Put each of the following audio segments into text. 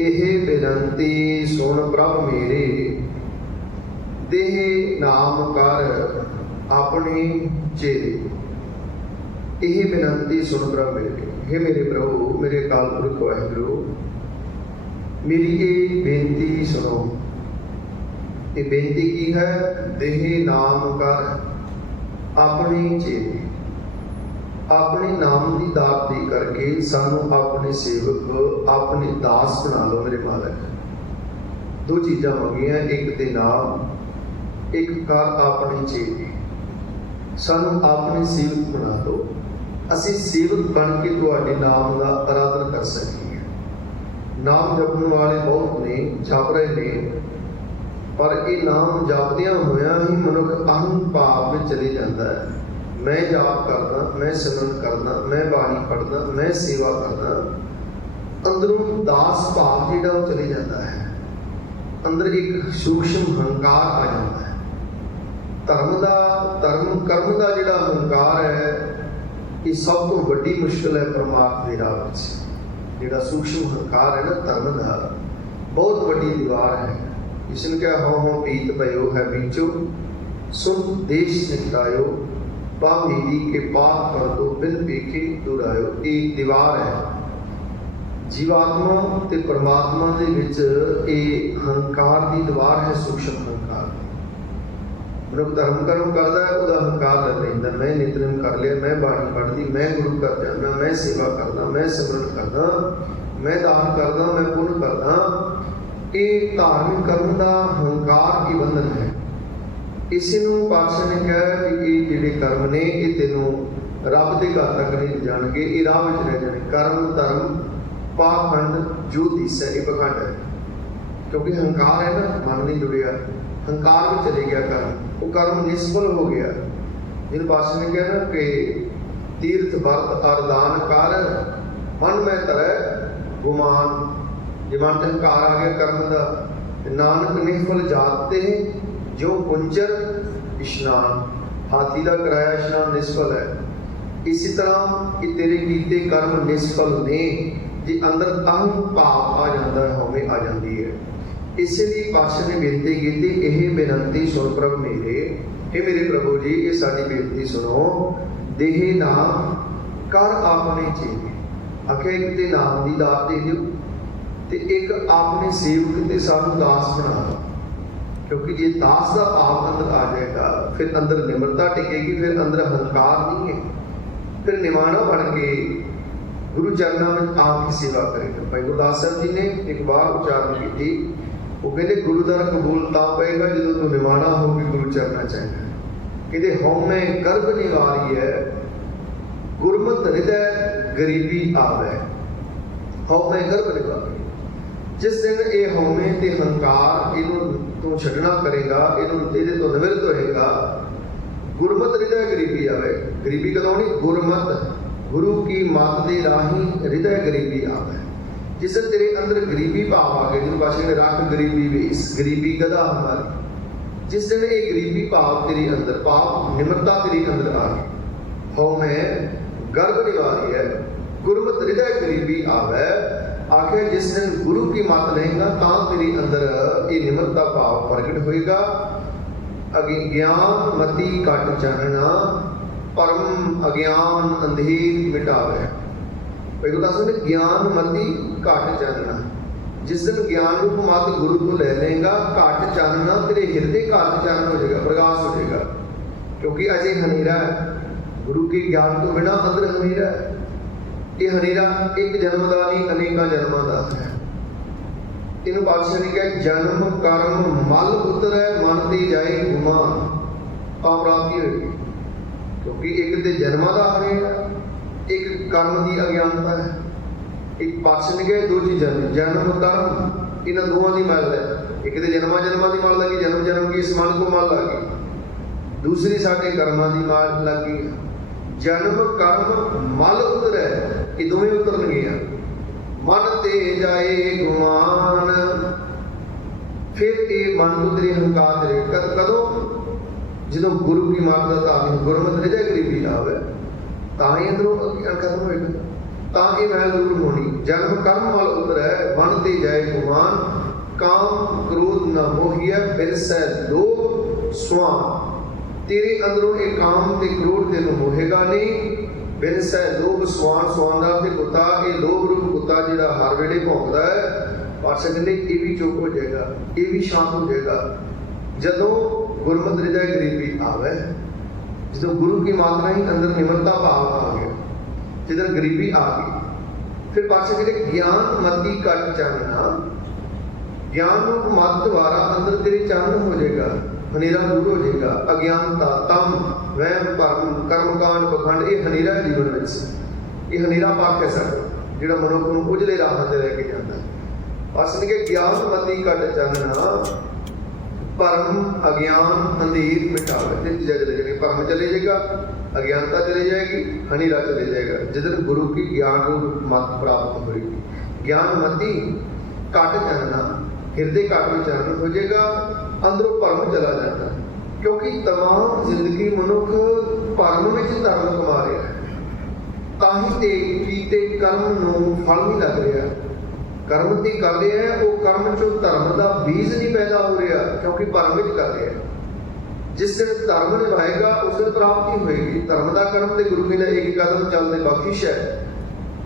ਇਹ ਬੇਨੰਤੀ ਸੁਣ ਪ੍ਰਭ ਮੇਰੇ, ਦੇਹ ਨਾਮ ਕਰ ਆਪਣੀ ਚੇਰੇ। ਇਹ ਬੇਨੰਤੀ ਸੁਣ ਪ੍ਰਭ ਮੇਰੇ। हे मेरे प्रभु, मेरे अकाल पुरख वाहिगुरु, मेरी ये बेनती सुनो। ये बेनती की है, देह नाम कर अपनी चेरे। अपने नाम की दात दे करके सानू अपने सेवक, अपने दास बना लो मेरे मालक। दो चीज़ां मंगियां, एक ते नाम, एक कर अपने चेरे। सानू अपने सेवक बना दो, ਅਸੀਂ ਸੇਵਕ ਬਣ ਕੇ ਤੁਹਾਡੇ ਨਾਮ ਦਾ ਆਰਾਧਨ ਕਰ ਸਕੀਏ। ਨਾਮ ਜਪਣ ਵਾਲੇ ਬਹੁਤ ਨੇ, ਜਪ ਰਹੇ ਨੇ, ਪਰ ਇਹ ਨਾਮ ਜਪਦਿਆਂ ਹੋਇਆਂ ਹੀ ਮਨੁੱਖ ਅਹੰ ਭਾਵ ਵਿੱਚ ਚਲੇ ਜਾਂਦਾ ਹੈ। ਮੈਂ ਜਾਪ ਕਰਦਾ, ਮੈਂ ਸਿਮਰਨ ਕਰਦਾ, ਮੈਂ ਬਾਣੀ ਪੜ੍ਹਦਾ, ਮੈਂ ਸੇਵਾ ਕਰਦਾ, ਅੰਦਰੋਂ ਦਾਸ ਭਾਵ ਜਿਹੜਾ ਉਹ ਚਲੇ ਜਾਂਦਾ ਹੈ। ਅੰਦਰ ਇੱਕ ਸੂਖਸ਼ਮ ਹੰਕਾਰ ਆ ਜਾਂਦਾ ਹੈ। ਕਰਮ ਦਾ ਜਿਹੜਾ ਹੰਕਾਰ ਹੈ, ਇਹ ਸਭ ਤੋਂ ਵੱਡੀ ਮੁਸ਼ਕਿਲ ਹੈ ਪਰਮਾਤਮਾ ਦੇ ਰਾਹ ਵਿੱਚ। ਜਿਹੜਾ ਸੂਖਸ਼ਮ ਹੰਕਾਰ ਹੈ ਨਾ, ਧਰਮ ਦਾ ਬਹੁਤ ਵੱਡੀ ਦੀਵਾਰ ਹੈ। ਇਸ ਨੂੰ ਕਿਹਾ ਹਉ ਹਉ ਪੀਤ ਪਇਓ ਹੈ ਵਿੱਚੋ, ਸੁਨ ਦੇਸ਼ ਨਿਕਟਾਇਓ, ਪਾਮੀਰੀ ਕੇ ਪਾਪ ਕਰ ਦੋ ਬਿਨ ਵੇਖੇ ਦੂਰ ਆਇਓ। ਇਹ ਦੀਵਾਰ ਹੈ ਜੀਵਾਤਮਾ ਤੇ ਪਰਮਾਤਮਾ ਦੇ ਵਿੱਚ। ਇਹ ਹੰਕਾਰ ਦੀ ਦੀਵਾਰ ਹੈ, ਸੂਖਸ਼ਮ ਹੰਕਾਰ। ਮਨੁੱਖ ਧਰਮ ਕਰਮ ਕਰਦਾ ਹੈ, ਉਹਦਾ ਹੰਕਾਰ ਲੱਗ ਰਹਿੰਦਾ। ਮੈਂ ਨਿਤਨੇਮ ਕਰ ਲਿਆ, ਮੈਂ ਬਾਣੀ ਪੜ੍ਹਦੀ, ਮੈਂ ਗੁਰੂ ਘਰ ਜਾਂਦਾ, ਮੈਂ ਸੇਵਾ ਕਰਦਾ, ਮੈਂ ਸਿਮਰਨ ਕਰਦਾ, ਮੈਂ ਦਾਨ ਕਰਦਾ, ਮੈਂ ਪੁੰਨ ਕਰਦਾ। ਇਹ ਧਾਰਮਿਕ ਕਰਮ ਦਾ ਹੰਕਾਰ ਕੀ ਬੰਧਨ ਹੈ। ਇਸੇ ਨੂੰ ਪਾਤਸ਼ਾਹ ਨੇ ਕਿਹਾ ਕਿ ਇਹ ਜਿਹੜੇ ਕਰਮ ਨੇ, ਇਹ ਤੈਨੂੰ ਰੱਬ ਦੇ ਘਰ ਤੱਕ ਨਹੀਂ ਜਾਣਗੇ, ਇਹ ਰਾਹ ਵਿੱਚ ਰਹਿ ਜਾਣੇ। ਕਰਮ ਧਰਮ ਪਾਖੰਡ ਜੋ ਦਿਸੈ, ਇਹ ਪਖੰਡ ਹੈ। ਕਿਉਂਕਿ ਹੰਕਾਰ ਹੈ ਨਾ, ਮਨ ਨਹੀਂ ਜੁੜਿਆ, ਹੰਕਾਰ ਵਿੱਚ ਚਲੇ ਗਿਆ ਕਰਮ, ਉਹ ਕਰਮ ਨਿਸਫਲ ਹੋ ਗਿਆ। ਜਿਹਨੂੰ ਪਾਤਸ਼ਾਹ ਨੇ ਕਿਹਾ ਨਾ ਕਿ ਤੀਰਥ ਵਰਤ ਅਰਦਾਨ ਕਰ, ਮਨ ਮੈਂ ਧਰੈ ਗੁਮਾਨ। ਜੇ ਮਨ ਤੇ ਹੰਕਾਰ ਆ ਗਿਆ ਕਰਮ ਦਾ, ਨਾਨਕ ਨਿਸਫਲ ਜਾਤੇ ਜੋ ਕੁੰਚਰ ਇਸ਼ਨਾਨ। ਹਾਥੀ ਦਾ ਕਰਾਇਆ ਇਸ਼ਨਾਨ ਨਿਸਫਲ ਹੈ। ਇਸੇ ਤਰ੍ਹਾਂ ਕਿ ਤੇਰੇ ਕੀਤੇ ਕਰਮ ਨਿਸਫਲ ਨੇ ਜੇ ਅੰਦਰ ਅਹੰ ਭਾਵ ਆ ਜਾਂਦਾ ਹੈ, ਹਉਮੈ ਆ ਜਾਂਦੀ ਹੈ। ਇਸੇ ਲਈ ਪਾਤਸ਼ਾਹ ਨੇ ਬੇਨਤੀ ਕੀਤੀ, ਇਹ ਬੇਨਤੀ ਸੁਣ ਪ੍ਰਭ ਮੇਰੇ। ਇਹ ਮੇਰੇ ਪ੍ਰਭੂ ਜੀ, ਇਹ ਸਾਡੀ ਬੇਨਤੀ ਸੁਣੋ। ਦੇਹ ਨਾਮ ਕਰ ਆਪਣੇ ਚੇਰੇ। ਆਖਿਆ ਇੱਕ ਤੇ ਨਾਮ ਦੀ ਦਾਤ ਦੇ ਦਿਓ, ਤੇ ਇੱਕ ਆਪਣੇ ਸੇਵਕ ਤੇ ਸਾਨੂੰ ਦਾਸ ਬਣਾ ਦਿਓ। ਕਿਉਂਕਿ ਜੇ ਦਾਸ ਦਾ ਭਾਵ ਅੰਦਰ ਆ ਜਾਏਗਾ, ਫਿਰ ਅੰਦਰ ਨਿਮਰਤਾ ਟਿਕੇਗੀ, ਫਿਰ ਅੰਦਰ ਹੰਕਾਰ ਨਹੀਂ ਹੈ, ਫਿਰ ਨਿਮਾਣਾ ਬਣ ਕੇ ਗੁਰੂ ਚਰਨਾਂ ਵਿੱਚ ਆਪ ਦੀ ਸੇਵਾ ਕਰੇਗਾ। ਭਾਈ ਗੁਰਦਾਸ ਸਾਹਿਬ ਜੀ ਨੇ ਇੱਕ ਵਾਰ ਉਚਾਰਨ ਕੀਤੀ, ਉਹ ਕਹਿੰਦੇ ਗੁਰੂ ਦਰ ਕਬੂਲ ਤਾਂ ਪਏਗਾ ਜਦੋਂ ਤੂੰ ਨਿਮਾਣਾ ਹੋ ਕੇ ਗੁਰੂ ਚਰਨਾਂ ਚ ਆਏਗਾ। ਕਹਿੰਦੇ ਹਉਮੈ ਗਰਭ ਨਿਵਾਰੀ ਹੈ, ਗੁਰਮਤਿ ਹਿਰਦੈ ਗਰੀਬੀ ਆਵੈ। ਹਉਮੈ ਗਰਭ ਨਿਵਾਰੀ। ਜਿਸ ਦਿਨ ਇਹ ਹਉਮੈ ਤੇ ਹੰਕਾਰ ਇਹਨੂੰ ਤੂੰ ਛੱਡਣਾ ਕਰੇਗਾ, ਇਹਦੇ ਤੋਂ ਨਿਵਰਤ ਹੋਏਗਾ, ਗੁਰਮਤਿ ਹਿਰਦੈ ਗਰੀਬੀ ਆਵੇ। ਗਰੀਬੀ ਕਦੋਂ ਨਹੀਂ? ਗੁਰਮਤਿ, ਗੁਰੂ ਕੀ ਮਤ ਦੇ ਰਾਹੀਂ ਹਿਰਦੈ ਗਰੀਬੀ ਆਵੇ। ਜਿਸ ਤੇਰੇ ਅੰਦਰ ਗਰੀਬੀ ਭਾਵ ਆ ਗਏ, ਜਿਹਨੂੰ ਪਾਸ਼ਾ ਨੇ ਰੱਖ ਗਰੀਬੀ ਵੇਸ, ਗਰੀਬੀ ਗਦਾ ਹਮਾਰੀ। ਜਿਸ ਦਿਨ ਇਹ ਗਰੀਬੀ ਭਾਵ ਤੇਰੇ ਅੰਦਰ, ਭਾਵ ਨਿਮਰਤਾ ਤੇਰੇ ਅੰਦਰ ਆ ਗਈ, ਹਉਮੈ ਗਰਭ ਨਿਵਾਰੀ ਹੈ, ਗੁਰਮਤਿ ਹਿਰਦੈ ਗਰੀਬੀ ਆਵੇ। ਆਖਿਰ ਜਿਸ ਦਿਨ ਗੁਰੂ ਕੀ ਮਤ ਲਏਗਾ ਤਾਂ ਤੇਰੇ ਅੰਦਰ ਇਹ ਨਿਮਰਤਾ ਭਾਵ ਪ੍ਰਗਟ ਹੋਏਗਾ। ਅਗਿਆਨ ਮਤੀ ਘਟ ਚਾਨਣਾ, ਪਰਮ ਅਗਿਆਨ ਅੰਧੇਰ ਮਿਟਾਵੇ। ਭਾਈ ਗੁਰਦਾਸ ਨੇ ਗਿਆਨ ਮਤੀ ਘਟ ਚਾਨਣਾ। ਜਿਸ ਦਿਨ ਗਿਆਨ ਰੂਪ ਮਤ ਗੁਰੂ ਤੋਂ ਲੈ ਲਏਗਾ, ਘਟ ਚਾਨਣਾ, ਤੇਰੇ ਹਿਰਦੇ ਘਟ ਚਾਨਣ ਹੋ ਜਾਏਗਾ, ਪ੍ਰਕਾਸ਼ ਹੋ ਜਾਏਗਾ। ਕਿਉਂਕਿ ਅਜੇ ਹਨੇਰਾ ਹੈ, ਗੁਰੂ ਕੇ ਗਿਆਨ ਤੋਂ ਬਿਨਾਂ ਅੰਦਰ ਹਨੇਰਾ ਹੈ। ਇਹ ਹਨੇਰਾ ਇੱਕ ਜਨਮ ਦਾ ਨਹੀਂ, ਅਨੇਕਾਂ ਜਨਮਾਂ ਦਾ ਹੈ। ਇਹਨੂੰ ਪਾਤਸ਼ਾਹ ਨੇ ਕਿਹਾ, ਜਨਮ ਕਰਮ ਮਲ ਉਤਰੈ, ਮਨ ਤੇ ਜਾਏ ਗੁਮਾਨ, ਤਾਂ ਪ੍ਰਾਪਤੀ ਹੋਏਗੀ। ਕਿਉਂਕਿ ਇੱਕ ਤੇ ਜਨਮਾਂ ਦਾ ਹਨੇਰਾ, ਇੱਕ ਕਰਮ ਦੀ ਅਗਿਆਨਤਾ ਹੈ। ਇੱਕ ਪਾਤਸ਼ਾਹ ਨੇ ਕਿਹਾ ਦੋ ਚੀਜ਼ਾਂ ਨੇ, ਜਨਮ ਕਰਮ, ਇਹਨਾਂ ਦੋਵਾਂ ਦੀ ਮਲ ਹੈ। ਇੱਕ ਤੇ ਜਨਮਾਂ ਦੀ ਮਲ ਲੱਗੀ, ਜਨਮ ਕੀ ਸਮਾਨ ਕੋ ਮਲ ਲੱਗੀ। ਦੂਸਰੀ ਸਾਡੇ ਕਰਮਾਂ ਦੀ ਮਲ ਲੱਗੀ। ਜਨਮ ਕਰਮ ਮਲ ਉਤਰੈ, ਇਹ ਦੋਵੇਂ ਉਤਰਨਗੀਆਂ। ਮਨ ਤੇ ਜਾਏ ਗੁਮਾਨ, ਫਿਰ ਇਹ ਮਨ ਤੋਂ ਤੇਰੇ ਹੰਕਾਰ ਤੇਰੇ ਕਦੋਂ? ਜਦੋਂ ਗੁਰੂ ਕੀ ਮਤ ਦਾ ਧਾਰਨ, ਗੁਰਮਤਿ ਹਿਰਦੈ ਗਰੀਬੀ ਨਾ ਹੋਵੇ, ਤਾਂ ਹੀ ਅੰਦਰੋਂ ਖਤਮ ਹੋਏਗਾ, ਤਾਂ ਇਹ ਮੈਲ ਦੂਰ ਹੋਣੀ। ਜਨਮ ਕਰਮ ਮਲ ਉਤਰੈ, ਮਨ ते जाए गुमान, काम क्रोध न मोहिया बिरसै लोभ स्वान। तेरे अंदरों एक काम ते क्रोध तेनों मोहेगा नहीं। बिरसै लोभ स्वान, स्वान दा ते कुत्ता, ये लोभ रूप कुत्ता जिहड़ा हर वेले भौंकदा है, पातशाह कहंदे ये भी चुप हो जाएगा, ये भी शांत हो जाएगा जदों गुरमत हृदय गरीबी आवे, जो गुरु की मात्रा ही अंदर निमरता भाव आ गया, जिधर गरीबी आ गई। फिर पातशाह कहते ज्ञान मति कट चानना, ज्ञान रूप मत द्वारा अंदर तेरे चानन हो जाएगा, हनेरा दूर हो जाएगा। अज्ञानता तम वहम भरम कर्मकांड पखंड ये हनेरा है जीवन में, ये हनेरा पाक है साਡਾ ਜਿਹੜਾ ਮਨੁੱਖ ਨੂੰ ਉਜਲੇ ਰਾਹਾਂ ਤੇ ਲੈ ਕੇ ਜਾਂਦਾ ਹੈ। ਅਸਲ के ज्ञान मति कट चानना भरम अज्ञान अंधेर मिटावे, चले जाएगा, भरम चले जाएगा, अज्ञानता चली जाएगी, हनीरा चले जाएगा, जिधर गुरु की ज्ञान रूप मत प्राप्त होगी। ज्ञान मति कट चानना, हृदय कट में चानन हो जाएगा, अंदरों भरम चला जाता है। क्योंकि तमाम जिंदगी मनुख भरम में धर्म कमा रहा है, ताही ते कीते कर्म नूं फल नहीं लग रहा, कर्म की कर रहा है, वो कर्म चो धर्म का बीज नहीं पैदा हो रहा, क्योंकि भरम में कर रहा है। जिस दिन धर्म निभाएगा उस दिन प्राप्ति होगी। धर्म का कर्म तो गुरु ने एक कदम चलते बख्शिश है,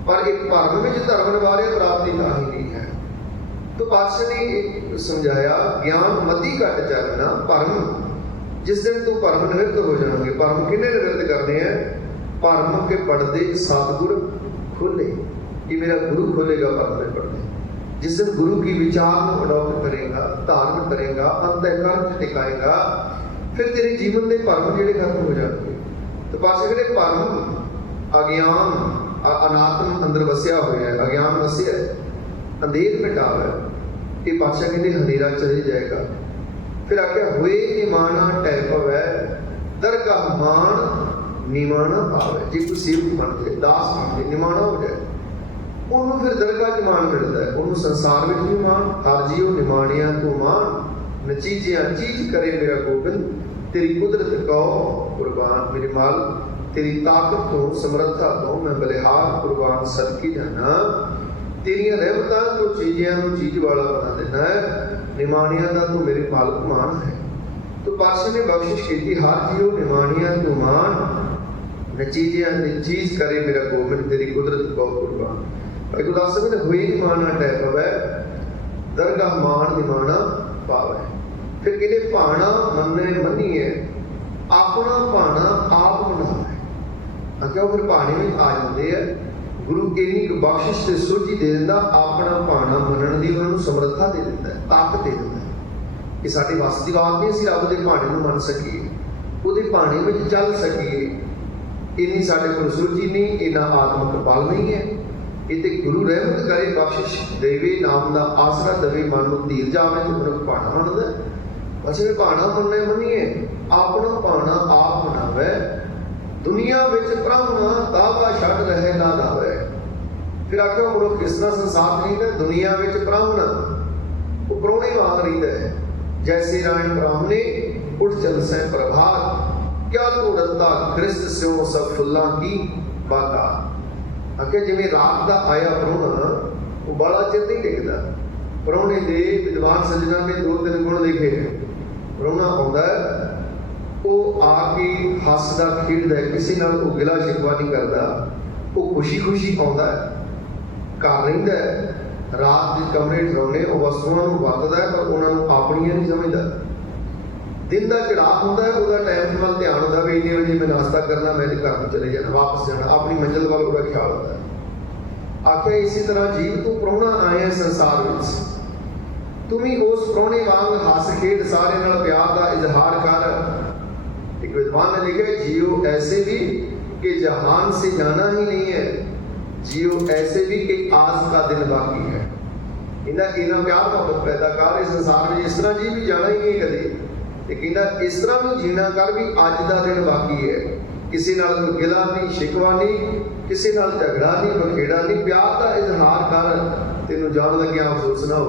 पर एक भरम में धर्म निभा रहे प्राप्ति ना ही नहीं है। तो पातशाह ने समझाया ज्ञान मति घट चानना भरम, जिस दिन तू भरम निवृत्त हो जाओगे। भरम किन्ने निवृत्त करने हैं? भरम के पढ़ते सतगुर खोले, कि मेरा गुरु खोलेगा भरम में पढ़ते। जिस दिन गुरु की विचार को अडॉप्ट करेगा, धारण करेगा, अंतःकरण टिकाएगा, फिर तेरे जीवन के भरम जेडे खत्म हो जाएंगे। तो पासे कहते भरम अज्ञान अनात्म अंदर वसिया हुआ है, अज्ञान वसिया है, अंधेर मिटावे, ये पातशाह कहते हनेरा चले जाएगा। फिर आख्या हुए निमाना टह पवै, दरगाह मान निमाना पावे। जे कोई सेवक बन जाए, दास बन जाए, निमाना हो जाए, उन्होंने फिर दरगाह च मान मिलता है, उन्होंने संसार में भी मान। हर जीव निमाणिया तो मान, नचीजिया चीज करे मेरा गोबिंद, तेरी कुदरत कहो कुर्बान। मेरे माल तेरी ताकत तो समर्था तो मैं बलिहार कुर्बान सदकी जाना। तेरिया रहमतां तो चीजिया चीज वाला बना देना है, निमाणिया का तो मेरे मालक मान है। तो पातशाह ने बख्शिश की, हर जीव निमाणिया तो मान, नचीजिया चीज करे मेरा गोबिंद, तेरी कुदरत कहो कुर्बान। गुरदास ने हुई निमाना टह पवै, दरगाह मान निमाना पावे। फिर कहते भाना मन्ने मन्नीए, अपना भाना आप बनावे। क्यों फिर भाने में आ जाते हैं, गुरु इन्नी बख्शिश से सोझी दे दिंदा, अपना भाना मनण दी उन्होंने समर्था दे दिंदा, ताकत दे दिंदा। कि साडी वस दी बात नहीं, असीं रब दे भाने नूं मन सकीए, उहदे भाने में चल सकीए, इन्नी साडे कोल सोझी नहीं, इन्ना आत्मक बल नहीं है। इते गुरु रहमत करे, बख्शिश देवे, नाम का आसरा देवे, मन में धीर जावे तो मनुख भाना मनदा। असीं भाना मनने मनीए, अपना भाना आप बनावे। दुनिया विच ब्रह्म दावा छड्ड रहे ना दावे। फिर आखियो मनुख किस तरह संसार रहिंदा? दुनिया विच ब्रह्म वो प्रोणे वांग रहिंदा है, जैसे राण ब्राह्मणे उठ चलसै प्रभात, क्या तोड़ता ख्रिस्त स्यों सब फुल्लां की बाता। आखिर जिमें रात का आया प्राहुणा वो बड़ा चिर नहीं टिकता। प्राहुणे के विद्वान सज्जना ने 2-3 गुण लिखे हैं। प्राहुणा आता है, वो आके हसदा खेडदा, किसी नाल वो गिला शिकवा नहीं करता, वो खुशी खुशी आता है, घर रहिंदा है, रात के कमरे ठहराने, वो वस्तुओं को वरतदा है, पर उन्होंने अपनियां नहीं समझदा। दिन का चढ़ाव होता है, वह टाइम वाल ध्यान होता है, इन्ने बजे मैं नाश्ता करना, मैंने घर में चले जाना, वापस जाना, अपनी मंजिल वाल उसका ख्याल होता है। आखिर इसी तरह जीव तू प्राहुणा आया संसार विच, तू भी उस प्राहुणे वांग हस खेड सारे नाल प्यार का इजहार कर। एक विद्वान ने लिखा, जीव ऐसे भी कि जहान से जाना ही नहीं है, जीव ऐसे भी कि आज का दिन बाकी है। इन्ना प्यार मोहब्बत पैदा कर, इस संसार में इस तरह जी भी जाना ही नहीं कभी। कहता इस तरह भी जीना कर भी अज का दिन बाकी है, किसी नाल कोई गिला नहीं, शिकवा नहीं, किसी नाल झगड़ा नहीं, बखेड़ा नहीं, प्यार का इजहार कर, तेनों जान लग्या अफसोस ना हो।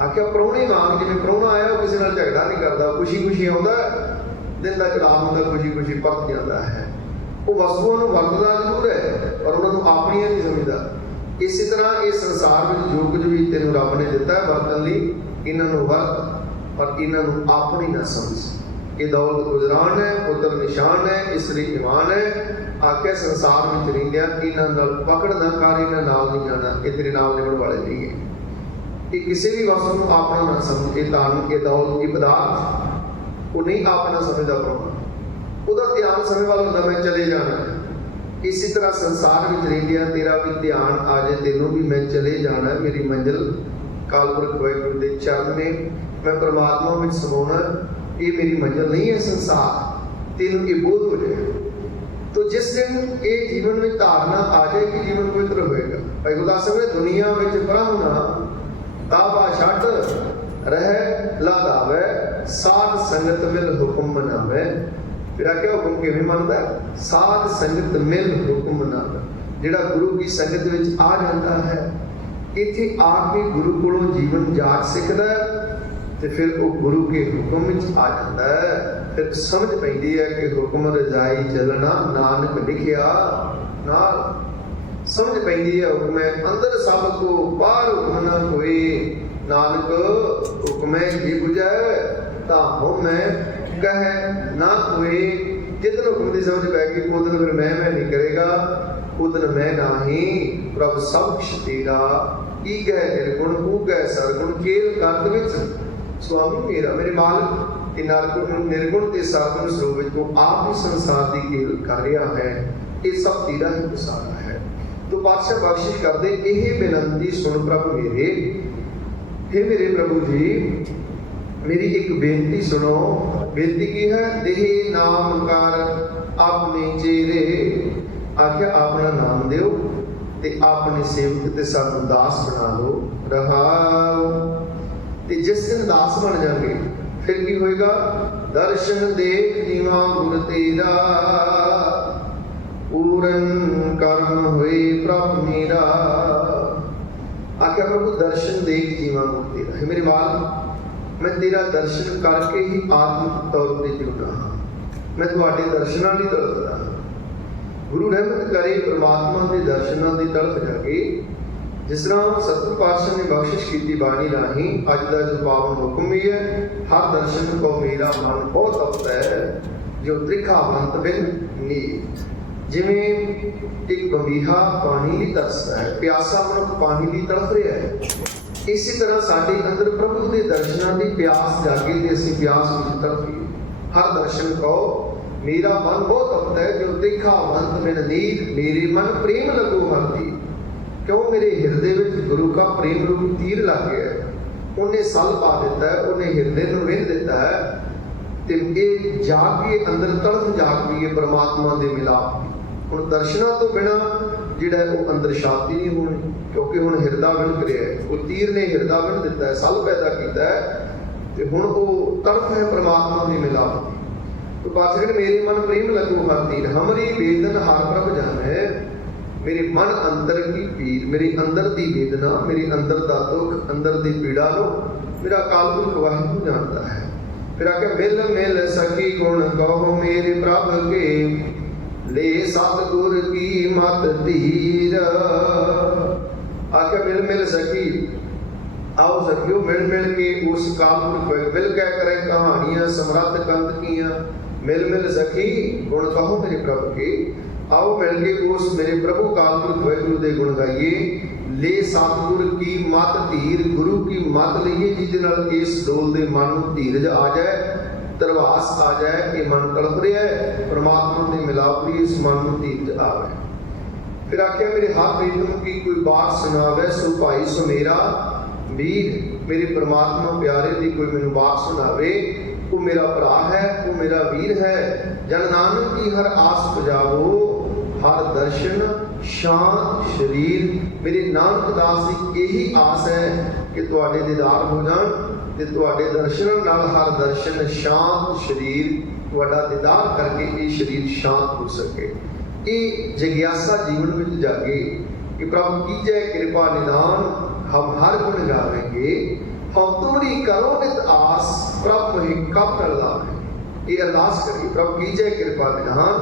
आख्या प्राहुणे वांग, जिवें प्राहुणा आया वो किसी नाल झगड़ा नहीं करता, खुशी खुशी आता, दिन का चढ़ाव होता, खुशी खुशी परत जाता है। वो वस्तुओं को वरतदा जरूर है, पर उन्होंने अपनियां नहीं समझता। इसी तरह इस संसार में जो कुछ भी तेन रब ने दिता है वरतन लई, इन्हों वर्त और इन्हों अपनी ना समझ। ये दौलत गुजरान है, पुत्र निशान है, इसरी ईमान है। आख्या संसार में रहिंदिया इन्हों पकड़ ना कर, इन्होंने नाल नहीं जाना, ये तेरे नाल निभण वाले नहीं है। कि किसी भी वस्तु को अपना ना समझे, धन ये दौलत ये पदार्थ वो नहीं अपना समझदा पाउंदा, ਉਹਦਾ ध्यान समय वाल होंदा मैं चले जाना है। इसी तरह संसार में रहिंदिया तेरा भी ध्यान आ जाए, तेनों भी मैं चले जाना है, मेरी मंजिल कालपुरख वाहिगुरू दे चरण ने, मैं परमात्मा में समाना, ये मेरी मंजिल नहीं है संसार, तेनों ये बोध हो जाए। तो जिस दिन ये जीवन में धारणा आ जाए कि जीवन पवित्र होएगा, भाई गुरदास ने दुनिया में ब्रह्मना ताबा छट रह लावे, साध संगत मिल हुक्म मनावे। फिर आख्या हुक्म किवें मनदा, साध संगत मिल हुक्म मनावे। जिहड़ा गुरु की संगत विच आ जाता है, इत्थे आके गुरु कोलों जीवन जाग सिखदा है, ते फिर वो गुरु के हुक्म विच आ जाता है। फिर समझ पैंदी है कि हुक्म रजाई चलना नानक लिखिया नाल। समझ पैंदी है हुक्म अंदर सब को, बाहर हुक्म ना कोई। नानक हुक्म जी बुझै ता हुम कह ना कोई। जितन हुक्म की समझ पै गई उदन फिर मैं नहीं करेगा, उदन मैं नाही। प्रभ सब कुछ तेरा, की गए निर्गुण ऊ गए सरगुण, केल कंत विच स्वामी मेरा। मेरे मालिक निर्गुण ते सरगुण स्वरूप विच को आप ही संसार की केल कर रहा है, ये सब तेरा ही गुजारा है। तो पातशाह बख्शिश कर दे, यह बेनती सुन प्रभु मेरे। हे मेरे प्रभु जी, मेरी एक बेनती सुनो। बेनती की है, देह नाम कर अपने चेरे। आख्या अपना नाम दियो ते अपने सेवक ते सानू दास बना लो। रहाओ ते जिस दिन दास बन जाएंगे फिर की होएगा, दर्शन देख दीवा गुर तेरा, पूरन कर्म हुए प्रभु मेरा। आख्या प्रभु दर्शन देख जीवा गुर तेरा। है मेरे माल, मैं तेरा दर्शन करके ही आत्मिक तौर पर जिउंदा हाँ, मैं तुहाडे दर्शनां लई तड़फदा हाँ। गुरु रहमत करे परमात्मा के दर्शनां दी तड़फ जाके, जिस तरह सतगुर पातशाह ने बख्शिश की बाणी राही अज का जो पावन हुक्म भी है, हर दर्शन को मेरा मन बहुत तपता है, जो त्रिखा मंत बिन नी। जिमें एक बंबीहा पानी ਲਈ तरसदा है, प्यासा मनुख पानी ਲਈ तड़फ रहा है, इसी तरह साडे अंदर प्रभु के दर्शनां की प्यास जागे ते असीं प्यास विच तड़फीए। हर दर्शन को मेरा मन बहुत तपता है, जो त्रिखा मंत बिन नीर, मेरे मन प्रेम लगो हर तीर। क्यों मेरे हृदय में गुरु का प्रेम रूपी तीर लग गया है, उन्हें सल पा दिता है, उन्हें हृदय में विंध दिता है। ते ये जाग के अंदर तड़फ जाग पई है परमात्मा के मिलाप। हुण दर्शनां तो बिना जिहड़ा वो अंदर शांति नहीं होनी, क्योंकि हुण हिरदा विंध रहा है, वो तीर ने हिरदा विंध दिता है, सल पैदा किया है, ते हुण वो तड़फ है परमात्मा के मिलाप की। तो पातशाह कहते मेरे मन प्रेम लगो हर तीर, हमरी वेदन हर प्रभ जाने। मेरे मन अंदर की पीर, मेरे अंदर की वेदना, मेरे अंदर का दुख, अंदर की पीड़ा लो मेरा कालपुरख वाहिगुरू जानता है। फिर आके मिल मिल सखी गुण कहो मेरे प्रभ के, ले सतगुर की मत धीर। आके मिल मिल सखी, आओ सखियो मिल मिल के उस कालपुरख मिल के करें कहानियां समरथ कंत किया। मिल मिल सखी गुण कहो मेरे प्रभु के, आओ मिल के उस मेरे प्रभु कालपुरख वाहिगुरू दे गुण गाइए। ले सतगुर की मत धीर, गुरु की मत लईए जिहदे नाल इस डोल दे मन नूं धीरज आ जाए, तरवास आ जाए कि मन तड़प रहा है, परमात्मा के मिलाप लई इस मन नूं धीरज आवे। फिर आख्या मेरे हर प्रीतम की कोई बात सुनावे, सो भाई सो मेरा वीर। मेरे परमात्मा प्यारे की कोई मैनूं बात सुनावे, वो मेरा भरा है, वो मेरा वीर है। जन नानक की हर आस पुजावो, हर दर्शन शांत शरीर। मेरे नानक दास की यही आस है कि तुहाडे दीदार हो जाण, ते तुहाडे दर्शनां नाल हर दर्शन शांत शरीर, तुहाडा दीदार करके ये शरीर शांत हो सके। ये जिज्ञासा जीवन में जागे कि प्रभु की जय कृपा निदान, हम हर गुण गावेंगे। हम तुमरी करो नित आस, प्रभु ही कब न लावे। ये अरदास करिए, प्रभु की जय कृपा निधान,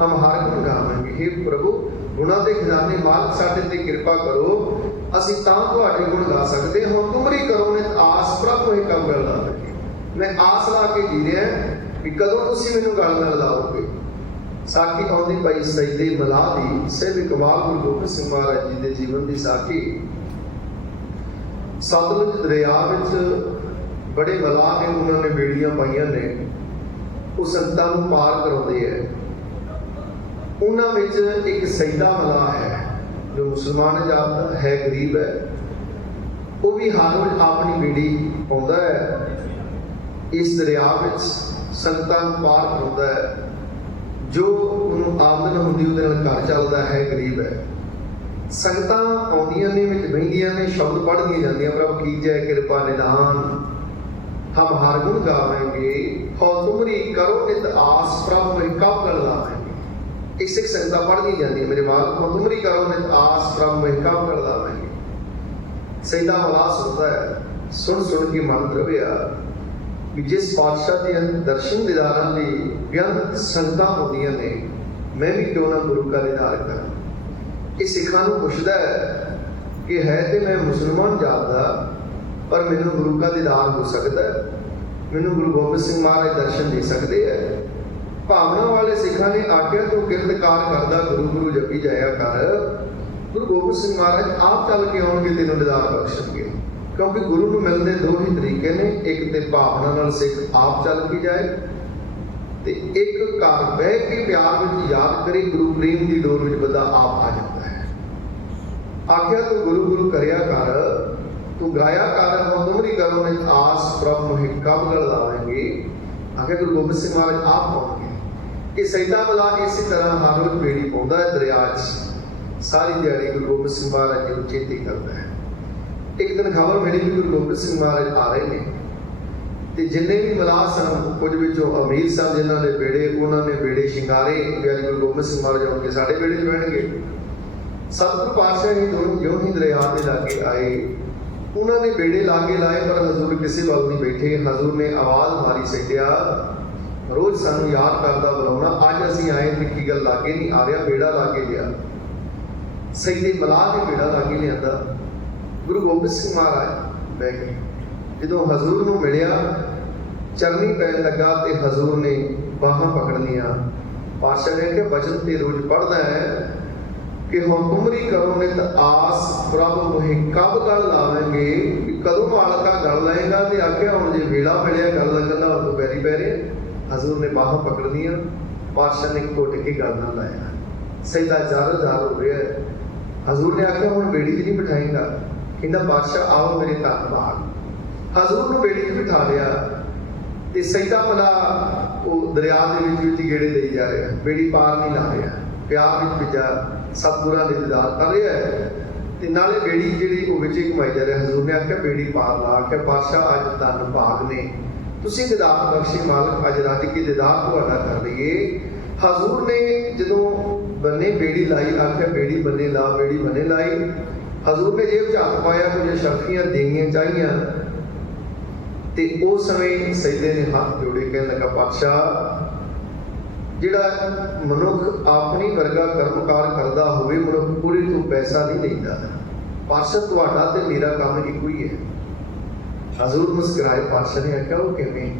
हम हर गुण गावेंगे। हे प्रभु गुणां दे खजाने मालक साडे ते कृपा करो, असीं तां तुहाडे गुण गा सकदे हां। तुमरी करो नित आस प्रभ होए कब गल लाओगे। मैं आस ला के जी रहा कि कदों तुसीं मैनूं गल नाल लाओगे। साखी आउंदी पई सईदे मलाह दी, सैयद इकबाल गुरु गोबिंद सिंह महाराज जी दे जीवन दी साखी। सतलुज दरिया विच बड़े मलाह ने, उन्होंने बेड़ियां पाईयां ने, वो संतां नूं पार कराउंदे है। उन्हां विच एक सईदा मलाह है जो मुसलमान जात है, गरीब है, वो भी हर रोज अपनी बेड़ी पाउंदा है, इस दरिया विच संगतां नूं पार कराउंदा है। जो उन्होंने आमदन होंदी उहदे नाल घर चलदा है, गरीब है। संगतां आउंदियां ने, विच बहिंदियां ने, शब्द पढ़दियां जांदियां, प्रभ कीजै कृपा निधान, हम हर गुण गावेंगे, हो तुमरी करो नित आस, प्रभ होए कब गल लावेंगे। इस एक संगतां पढ़दी जांदी, मेरे मालक हो तुमरी करो नित आस, प्रभ होए कब गल लावेंगे। सईदा मलाह सुनदा है, सुन सुन के मन द्रविया कि जिस पातशाह के दर्शन दीदारां दी बेअंत संगतां होंदियां ने, मैं भी क्यों ना गुरु का दीदार करा। ये सिखां नूं पुछदा है कि है तो मैं मुसलमान जात दा, पर मैनूं गुरु का दीदार हो सकता है, मैनूं गुरु गोबिंद सिंह महाराज दर्शन दे सकते हैं। भावना वाले सिखां ने आख्या तू किरतकार करदा गुरु गुरु जपी जाया कर। गुरु गोबिंद सिंह महाराज आप चल के आउणगे, तेनों दीदार बख्शणगे, क्योंकि गुरु नूं मिलने दो ही तरीके ने, एक ते भावना नाल सिख आप चल के जाए, ते एक घर बह के प्यार विच याद करे, गुरु प्रेम की डोर विच बंदा आप आ जाता है। आख्या तू गुरु गुरु करिया कर, तू गाया कर, हम तुमरी करो नित आस, प्रभ मोहि कब गल लावेंगे। आख्या गुरु गोबिंद सिंह महाराज आप पाओगे। ये सईदा मलाह इसी तरह हर रोज बेड़ी पाउंदा है दरिया च, सारी दिहाड़ी गुरु गोबिंद सिंह महाराज जी को चेते करता है। एक दिन खबर मिली भी गुरु गोबिंद सिंह महाराज आ रहे हैं, तो जिन्ने भी मलाह सन, कुछ विचों अमीर सन जिन्हों ने बेड़े, उन्होंने बेड़े शिंगारे भी अज गुरु गोबिंद सिंह महाराज आउणगे, साडे बेड़े च बहणगे। सतगुरु पातशाह जी जो ही दरिया के लागे आए, उन्होंने बेड़े लागे लाए, पर हजूर किसी वाल नहीं बैठे। हजूर ने आवाज़ मारी सटिया, रोज सानू याद करदा बुलाउणा, अज असीं आए तो की गल लागे नहीं आ रहा, बेड़ा लागे लिया। सईदे मलाह ने बेड़ा लागे लिआंदा। गुरु गोबिंद सिंह महाराज बह गए। जदों हजूर नूं मिलिया, चरनी पैन लगा, तो हजूर ने बाहां पकड़ लिया। पातशाह ने कहा वचन ते रोज पढ़दा है कि हम तुमरी करो नित आस, प्रभ मोहि कब गल लावेंगे। कदों मालका गल लाएगा, तो आख्या हुण जे वेला मिलिया गल लगन दा, उदों पैरी पै रहे। हजूर ने बाहां पकड़ लिया, पातशाह ने घुट के गल ना लाया। सईदा जार जार हो गया। हजूर ने आख्या हुण बेड़ी च नहीं बिठाएगा। कहंदा पातशाह आओ मेरे धन भाग। हजूर नूं बेड़ी च बिठा लिया, ते सईदा मलाह वो दरिया दे विच गेड़े देई जा रहा, बेड़ी पार नहीं ला रहा, प्यार विच भिजा सतगुरां दे दीदार कर रहा है, ते नाले बेड़ी जिहड़ी वो विच घुमाई जा रहा। हजूर ने आख्या बेड़ी पार ला। आख्या पातशाह अज धन भाग ने, तुसीं दीदार बख्शे मालक, अज रज के दीदार तुहाडा कर लईए। हजूर ने जदों बन्ने बेड़ी लाई, आख्या बेड़ी बन्ने ला, बेड़ी बन्ने लाई। हजूर ने जेब च हथ पाया, कुछ शर्फियां देनियां चाहिए, ते उस समय सईदे ने हाथ जोड़े, कहने लगा पातशाह जिहड़ा मनुख अपनी वर्गा कर्मकार करदा होवे, मनुख पूरी तो पैसा नहीं लैंदा। पातशाह तुहाडा ते मेरा काम इक्को ही है। हजूर मुस्कुराए। पातशाह ने आख्या वो किवें?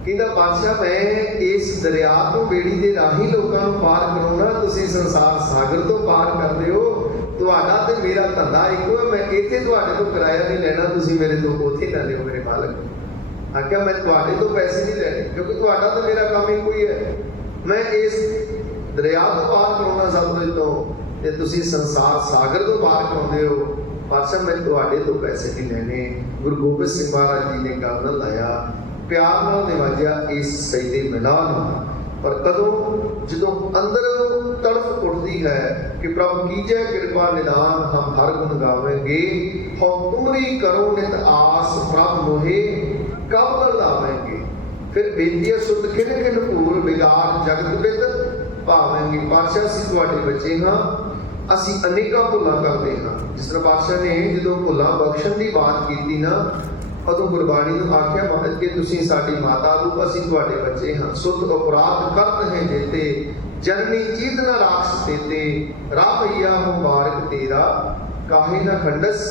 कहंदा पातशाह मैं इस दरिया तो बेड़ी दे राही लोकां नूं पार कराउणा, तुसीं संसार सागर तो पार करदे हो। तुहाडा ते मेरा धंधा इक्को है, मैं इत्थे तुहाडे तो किराया नहीं लैणा, तुसीं मेरे तो उत्थे ले लिओ मेरे मालक। आख्या मैं तुहाडे तो पैसे नहीं लैणे, क्योंकि तुहाडा तो मेरा काम इक्को ही है। मैं इस दरिया तो पार कराउणा सतलुज तो, ते तुसीं संसार सागर तो पार कराउंदे हो। पातशाह मैं तुहाडे तो पैसे नहीं लैणे। गुरु गोबिंद सिंह महाराज जी ने गल ना लाया, प्यार नाल निवाजिया इस सईदे मलाह नूं। पर कदों जदों अंदर तड़फ उठती है कि प्रभु कीजै कृपा निदान, हम हर गुण गावेंगे। हम तुमरी करो नित आस, प्रभ मोहे कब गल लावेंगे। फिर बेनती है सुत खिन खिन भूल बिगाड़ जगत बिद भावेंगे। पातशाह असीं तुहाडे बच्चे हाँ, असीं अनेकां भुलां करदे हाँ। जिस तरह पातशाह ने जदों भुलां बख्शण की बात की ना, उदों गुरबाणी नूं आख्या महाराज कि तुसीं साडी माता रूप, असीं तुहाडे बच्चे हाँ। सुत अपराध करत हैं जेते जननी चीत न राक्ष देते, राह भैया मुबारक तेरा, काहे न खंडस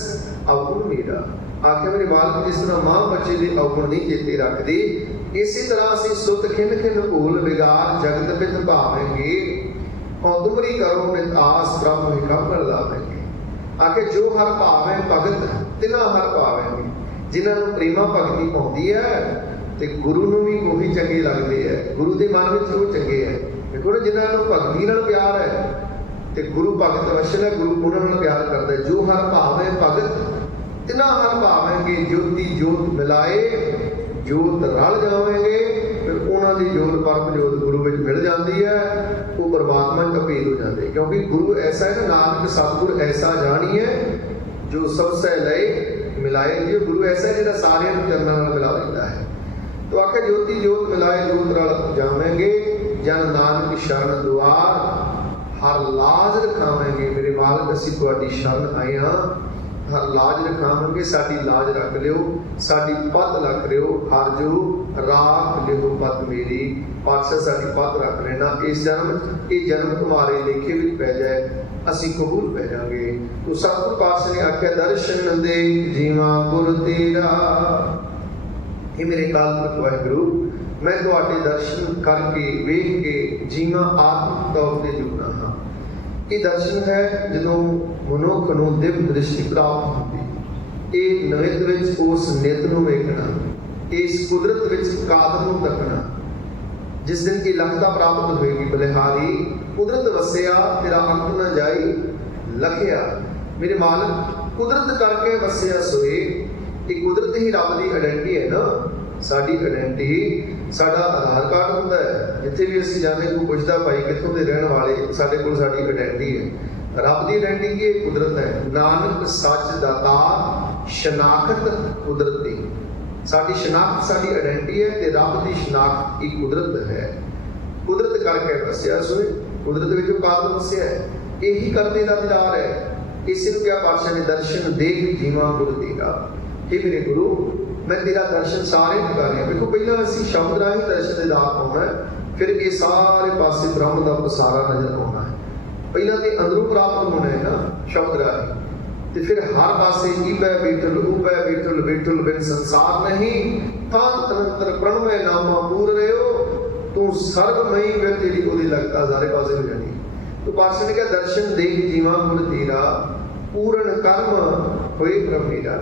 अवगुण मेरा। आखिर मेरे बालक जिस तरह मां बच्चे के अवगुण नहीं चेते रखती, इसी तरह असीं सुत खिन खिन भूल बिगाड़ जगत बिन भावेंगे, औदुमरी करो नित आस ब्रह्म हिकंबर लावेंगे। आखिर जो हर भावे भगत तिना हर भावेंगे, जिन्होंने प्रेमा भगती पाउंदी है ते गुरु नूं भी ਉਹੀ चंगे लगते हैं, गुरु के मन में वो चंगे है। देखो ना, जिन्होंने भगती नाल प्यार है ते गुरु भगत वशन है, गुरु उन्होंने प्यार करता है। जो हर भावे भगत तिना हर भावेंगे, ज्योति जोत मिलाए जोत रल जावेंगे। फिर उन्होंने जोत परम जोत गुरु में मिल जाती है, वो परमात्मा का भेद हो जाते हैं। क्योंकि गुरु ऐसा है ना, नानक सतगुर ऐसा जानी है जो सबसे लय मिलाए। जो गुरु ऐसा है जो सारे चरणों में मिला लेता है। तो आखिर ज्योति जोत मिलाए जोत रल जावेंगे, जन नानक शरण दुआर हर लाज रखावेंगे। मेरे मालक असीं तुहाडी शरण आए हाँ, हर लाज रखावेंगे। साडी लाज रख लियो, साडी पत रख लियो, हर जो राख लियो पत मेरी। पातशाह साडी पत रख लेना। इस जन्म ये जन्म तुम्हारे लेखे भी पै जाए, असीं कबूल पै जाएंगे। तो सतगुर पातशाह ने आख्या, दर्शन दे जीवा गुर तेरा। ये मेरे काल वाहिगुरु, मैं तुहाडे दर्शन करके वेख के जीवा आत्मिक तौर पर जुड़ना हाँ। ये दर्शन है जो मनुख नूं दिव्य दृष्टि प्राप्त होती। ये नित विच उस नित नूं वेखना, इस कुदरत विच कादर नूं तकना। जिस दिन की लखता प्राप्त होएगी बलिहारी, कुदरत वसिया तेरा अंत न जाई लखिया। मेरे मालक कुदरत करके वसिया सोए। ये कुदरत ही रब की आइडेंटिटी है ना। साडी आइडेंटिटी साडा आधार कार्ड होंदा है, जिथे भी असीं जाने कोई पुछदा भाई कित्थों दे रहण वाले, साडे कोल साडी आइडेंटिटी है। रब की आइडेंटिटी ये कुदरत है। नानक सच दाता शनाखत कुदरती। साडी शनाखत साडी आइडेंटिटी है, ते रब की शनाखत एक कुदरत है। कुदरत करके वसिया सोए, कुदरत विचों कादर वसिया है। यही करने का दीदार है। इसी को क्या पातशाह ने दर्शन देख जीवा गुरु तेरा। हे मेरे गुरु, मैं तेरा दर्शन सारे कर रहा। देखो, पहला असीं शब्द राही दर्शन दीदार पाउणा है, फिर ये सारे पासे ब्रह्म का पसारा नजर आना है। पहला तो अंदरों प्राप्त होना है ना शब्द राही, तो फिर हर पासे ईबे बैठल उबे बैठल बैठल बिन संसार नहीं, तान तनंतर प्रणमय नामा पूर रहे हो, तू सर्वमयी फिर तेरी ओदी लगता सारे पासे हो जानी। तो पातशाह ने कहा, दर्शन देख जीवा गुर तेरा, पूर्ण कर्म होए प्रभ मेरा।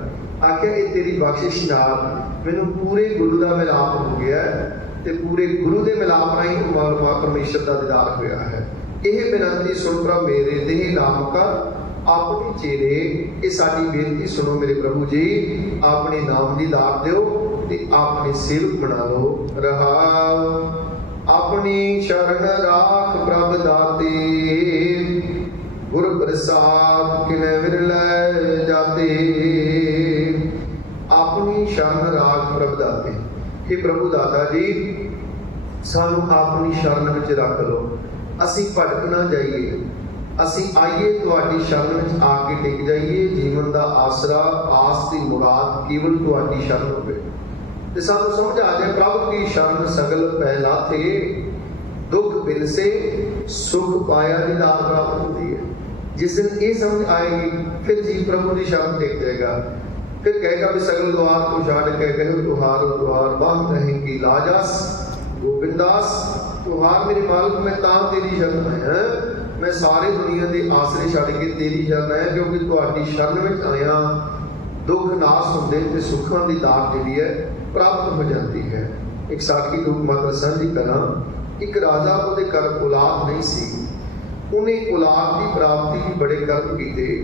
आख्या ये तेरी बख्शिश नाल मैनू पूरे गुरु का मिलाप हो गया है, ते पूरे गुरु के मिलाप राही परमेश्वर का दीदार होया है। यह बेनती सुन प्रभ मेरे देह नाम कर अपने चेहरे। ये साडी बेनती सुनो मेरे प्रभु जी, अपने नाम की दात दो ते अपने सेवक बना लो। रहाओ अपनी शरण राख प्रभ दाते, गुर प्रसाद किने विरलै जाते। अपनी शरण राख प्रभ दाते। हे प्रभु दाता जी, सानू अपनी शरण विच रख लो। असीं भटक ना जाइए, असीं आइए तुहाडी शरण विच आके टिक जाइए। जीवन का आसरा आस की मुराद केवल तुहाडी शरण होवे। ते सानू समझ आ जाए, प्रभु की शरण सगल पहला थे, दुख बिन से सुख पाया दीदार प्राप्त होती है। जिस दिन ये समझ आएगी, फिर जी प्रभु की शरण टिक जाएगा। फिर कहेगा भी सगल द्वार को छाड़ के कहो तुहारो द्वार, बांध रहेंगी लाजास गोविंदास। तुहार मेरे मालिक, मैं तां तेरी शरण है, मैं सारे दुनिया के आसरे छड़ के तेरी शरण है। क्योंकि तुहाडी शरण में आया दुख नाश होंदे ते सुखां दी दात जिहड़ी है प्राप्त हो जाती है। एक साखी दुख मात्र साझी करा। एक राजा उहदे घर औलाद नहीं सी, उन्हें औलाद की प्राप्ति की बड़े कर्म किए,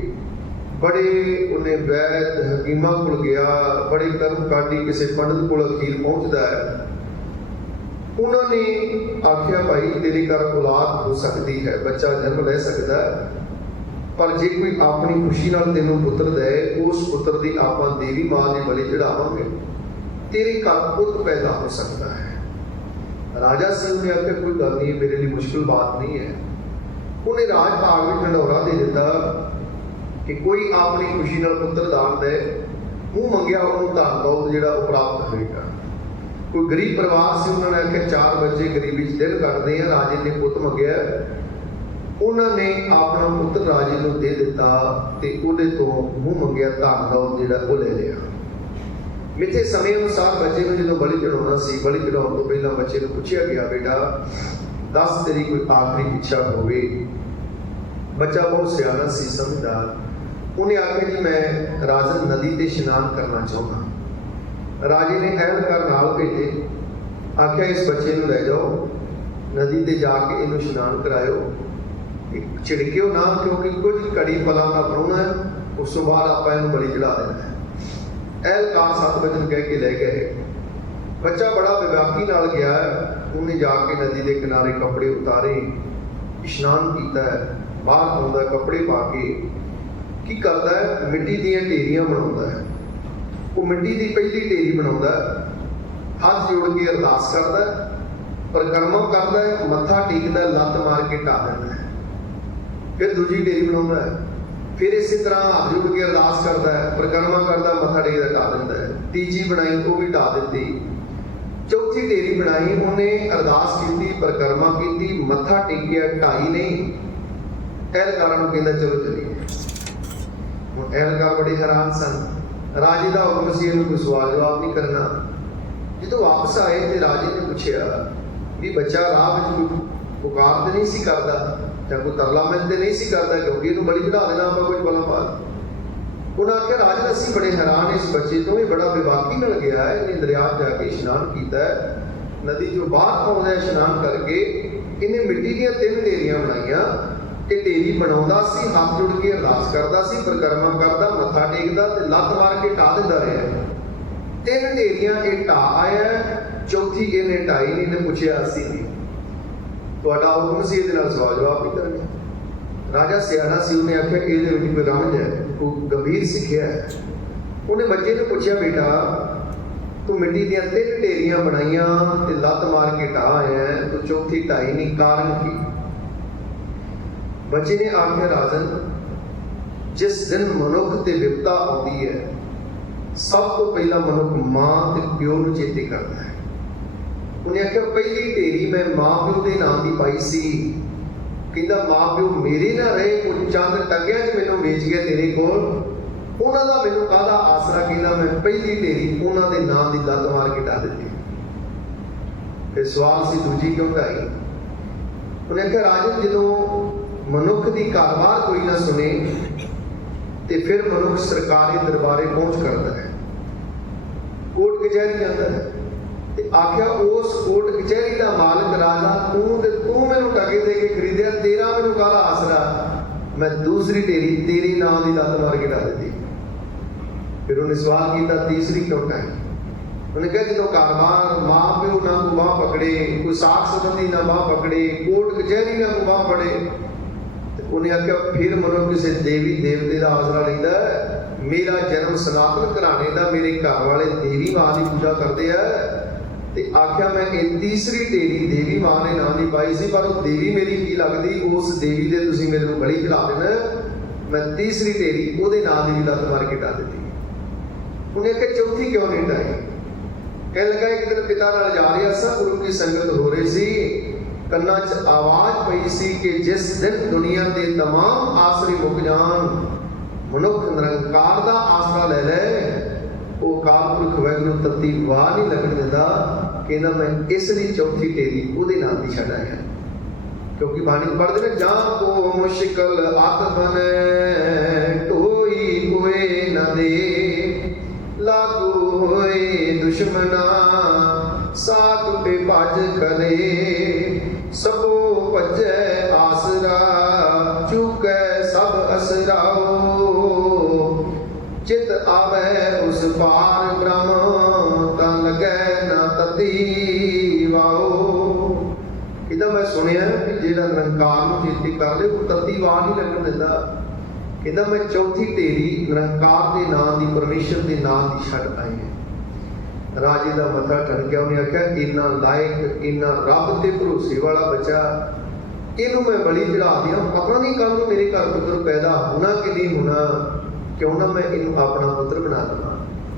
बड़े उन्हें वैद हकीमां को गया, बड़े कर्म काटी, किसी पंडित को अखीर पहुंचता है। उन्होंने आख्या भाई तेरे घर औलाद हो सकती है, बच्चा जन्म ले सकता है, पर जे कोई अपनी खुशी नाल तेनों पुत्र दे, उस पुत्र की आप देवी मां की बलि चढ़ावांगे, तेरे घर पुत्र पैदा हो सकता है। राजा सिंह ने आख्या कोई गल नहीं, मेरे लिए मुश्किल बात नहीं है। उन्हें राज भाग में ढंडोरा दे दिता कि कोई अपनी खुशी नाल पुत्र दान दे, मुँह मंगिया उन्होंने धन दौलत जिहड़ा प्राप्त होएगा। कोई गरीब परिवार से उन्होंने आख्या 4 बच्चे गरीबी दिन कटते हैं, राजे ने पुत मंगया, उन्होंने अपना पुत्र राजे को दे दिता ते उहदे तो मूँह मंगया धन दौलत जिहड़ा वो ले लिया। मिथे समय अनुसार बच्चे को जो बलि चढ़ाना सी, बलि चढ़ाने तो पहला बच्चे को पूछा गया, बेटा दस तेरी कोई आखिरी इच्छा होवे। बच्चा बहुत सियाना सी, समझदार, उन्हें आख्या जी मैं राजन नदी ते इशनान करना चाहता। राजे ने ऐहलकार नाल भेजे, आख्या इस बच्चे को लै जाओ नदी ते जाके इनू इशनान कराओ, झिड़किओ ना, क्योंकि कुछ घड़ी पलां दा प्राहुणा है, उस तो बाद आपां इहनूं बलि चढ़ा देना है। ऐहलकार 7 वचन कह के लै गए। बच्चा बड़ा विवेकी नाल गया, उन्हें जाके नदी के किनारे कपड़े उतारे, इशनान किया, बाहर आउंदा कपड़े पा के की करता है, मिट्टी दीयां ढेरियां बनाउंदा है। वो मिट्टी की पहली ढेरी बनाउंदा, हाथ जोड़ के अरदास करता, परिक्रमा करता है, मत्था टेकदा, लत्त मार के ढा देंदा है। फिर दूजी ढेरी बनाउंदा है, फिर इसी तरह हाथ जोड़ के अरदास करता है, परिक्रमा करता, मत्था टेकदा, ढा देंदा है। तीजी बनाई वो भी ढा दी। चौथी ढेरी बनाई, उन्हें अरदास की, परिक्रमा की, मत्था टेकिया, ढाई नहीं। ऐहलकारां नूं कहंदा चलो चलीए। हुण ऐहलकार बड़े हैरान सन, राजे का हुक्म सी, इन्हूं कोई सवाल जवाब नहीं करना। जो वापस आए तो राजे ने पूछा भी बच्चा राह में कोई पुकार तो नहीं सी करता, या कोई तरला मिल तो नहीं सी करता, क्योंकि इन्हूं बलि चढ़ा देना आप कुछ पलों बाद। उन्हें आख्या राजन असीं बड़े हैरान इस बच्चे तो, ये बड़ा विवाकी मिल गया है, इन्हें दरिया जाके इशनान किया, नदी जो बाहर आउंदा इशनान करके, इन्हें मिट्टी दी 3 ढेरियां बनाईयां, ढेरी बनाउंदा सी, हाथ जोड़ के अरदास करदा सी, परिक्रमा करदा, मत्था टेकदा ते लत्त मार के ढा दिंदा रहा। 3 ढेरियां ये ढा आया, चौथी इन्हें ढाई नहीं। ने पूछया असीं नहीं, तुहाडा हुक्म सी, इहदे नाल सवाल जवाब नहीं करने। राजा सियाना सी, उन्हें आख्या इहदे विच कोई रमज है, कोई गंभीर सिक्ख्या है। उन्हें बच्चे ने पूछया, बेटा तू मिट्टी दी 3 ढेरियां बनाईयां ते लत्त मार के ढा आया, तो चौथी ढाई नहीं, कारण की? बच्चे ने आख्या, राजन जिस दिन मनुख ते विपता आती है, सब तो पहला मनुख मां ते प्यो नूं चेते करता है। उन्हें आख्या पहली ढेरी मैं मां प्यो के नाम की पाई सी, कहता मां प्यो मेरे ना रहे, कुछ चंद टकिया च मैनूं वेच गया तेरे कोल, उन्हां दा मैनूं काहदा आसरा, कहता मैं पहली ढेरी उन्हां दे नाम की लत्त मार के ढा दित्ती। फिर सवाल सी दूजी क्यों ढाई? उन्हें आख्या राजन जदों मनुख की कारवार कोई ना सुने तो फिर मनुख सरकारी दरबारे पहुंच करता है, कोर्ट कचहरी जाता है, ते आख्या उस कोर्ट कचहरी का मालिक राजा तू मैनू टके दे के खरीदया, तेरा मैनू काहदा आसरा, मैं दूसरी ढेरी तेरी नाम की लत्त मार के ढा दी। फिर उन्हें सवाल किया तीसरी क्यों ढाई? उन्हें कहा जो कारबार मां प्यो ना को बाह पकड़े, कोई साख संबंधी ना बाह पकड़े, कोर्ट कचहरी ना को बाह पड़े, उन्हें आख्या फिर मनुख किसी देवी देवते का आसरा लेंदा। मेरा जन्म सनातन घराने का, मेरे घर वाले देवी मां की पूजा करते हैं, ते आख्या मैं एक तीसरी ढेरी देवी मां ने नाम की पाई सी, पर वो देवी मेरी की लगती, उस देवी दे तुसीं मेरे को बलि चढ़ा देना, मैं तीसरी ढेरी उहदे नाम की लत्त मार के ढा दी। उन्हें आख्या चौथी क्यों नहीं ढाई? कह लगा एक दिन पिता नाल जा रहा सा, गुरु की संगत हो रही सी, कन्ना च आवाज पई सी कि जिस दिन दुनिया के तमाम आसरे मुक जान, मनुख निरंकार का आसरा ले ले, वो कालपुरख वैगुरू तत्ती वाह नहीं लगन दिंदा, कहना मैं इसलिए चौथी ढेरी उहदे नाम की छड्ड आया। क्योंकि बाणी पढ़ते ने, जां को मुश्किल अत बने ढोई कोई न दे, लागू होए दुश्मना साक पे भज करे, सबो भजै आसरा चुकै सब असराओ, चित आवे उस पार ब्रह्म ता लगै ना तती वाओ। इदा मैं सुनिया कि जेड़ा निरंकार नूं चेते कर ले वो तती वाह नहीं लगन दिंदा। कहता मैं चौथी ढेरी निरंकार के नाम की, परमेश्वर के नाम की छड्ड आई है। राजे का मथा ठणकिया, उन्हें आख्या इन्ना लायक, इन्ना रब के भरोसे वाला बच्चा, इनू मैं बलि चढ़ा दिया, पता नहीं कल को मेरे घर पुत्र पैदा होना कि नहीं होना, क्यों ना मैं इनू अपना पुत्र बना लवां।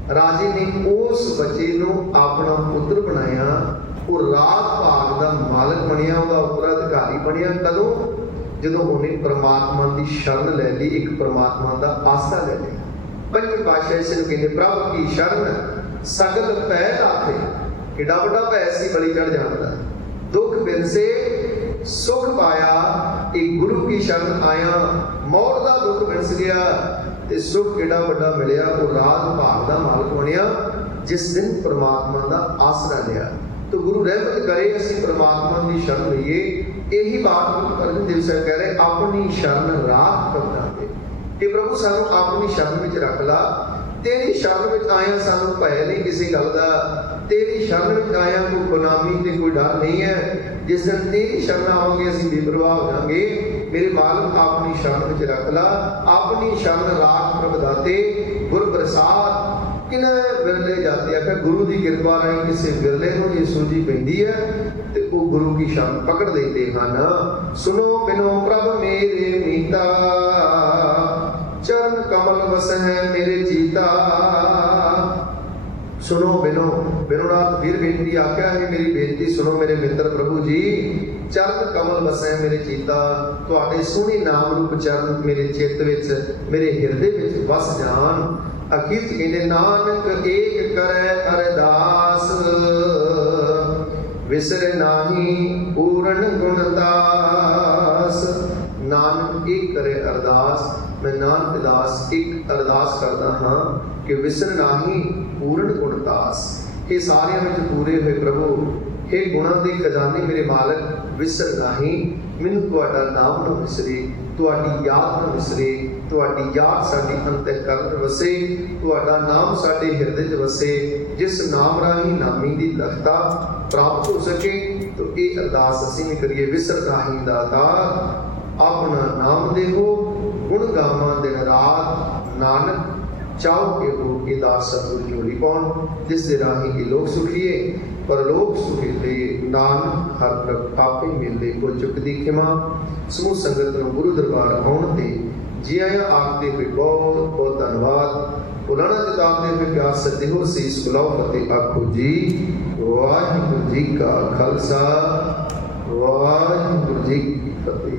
राजे ने उस बच्चे नूं अपना पुत्र बनाया, वो रात भाग का मालक बनिया, उसका उत्तराधिकारी बनिया। कदों? जदों उन्हें परमात्मा की शरण ले ली, एक परमात्मा का आसरा ले लिया। पंचवें पातशाह इस नूं कहंदे प्रभु की शरण सगल पै राखे। किड्डा वड्डा भै सी बलि चढ़ जाता, दुख बिनसे सुख पाया। एक गुरु की शरण आया, मौत का दुख बिनस गया ते सुख किड्डा वड्डा मिलिया। वो रात भाग का मालक बनिया जिस दिन परमात्मा का आसरा लिया। तो गुरु रहमत करे असीं परमात्मा की शरण लईए। यही बात गुरु अर्जन देव साहब कह रहे, अपनी शरण राख करना दे कि प्रभु सानू अपनी शरण में रख ला। तेरी शरण में आया सानू भय नहीं किसी गल का, तेरी शरण में आया कोई गुलामी ते कोई डर नहीं है। जिस दिन तेरी शरण आवांगे असीं बेपरवाह हो जाएंगे। मेरे मालक अपनी शरण में रख ला, अपनी शरण राख प्रभ दाते। गुर प्रसाद किन विरले जाते आखिर गुरु की कृपा राही किसी विरले को ये सूझी पैंदी है तो वो गुरु की शरण पकड़ देते हैं। सुनो बिनो प्रभ मेरे मीता, चरण कमल बस है मेरे जीता। सुनो बिनो, बिनोनाथ वीर बेनती आख्या है, मेरी बेनती सुनो मेरे मित्र प्रभु जी। चरण कमल बस है मेरे जीता, तुहाडे सोहने नाम रूप चरण मेरे चित्त विच मेरे हिरदे विच बस जान। अखीर कहते नानक एक करे अरदास, विसरे नाही पूर्ण गुणदास। नानक एक करे अरदास, मैं नानक दास एक अरदास करता हाँ कि विसर नाही पूर्ण गुणदास। ये सारे में पूरे हुए प्रभु, हे गुणों के खजाने मेरे मालक विसर नाही। मैनू तुहाडा नाम ना विसरे, तुहाडी याद ना विसरे। तुहाडी याद साडी अंतःकरण वसे, तुहाडा नाम साडे हिरदे च वसे। जिस नाम राही नामी दी लखता प्राप्त हो सके। तो ये अरदास असीं भी करिए। विसर नाही दातार अपना नाम देहो, गुण गावां दिन रात। नानक चाहो के हो के दास सतगुर जोड़ी पाउण, जिस दे राही के लोग सुखीए परलोक सुखीते। नानक हर प्रभ आपे मिलदे को चुकदी खिमा। समूह संगत नूं गुरु दरबार आउण ते जी आया आखदे होए बहुत बहुत धन्नवाद। पुराना जताते हुए प्यार सदे हो सीस बुलाओ फतेह आखो जी। वाहिगुरू जी का खालसा, वाहिगुरू जी की फतेह।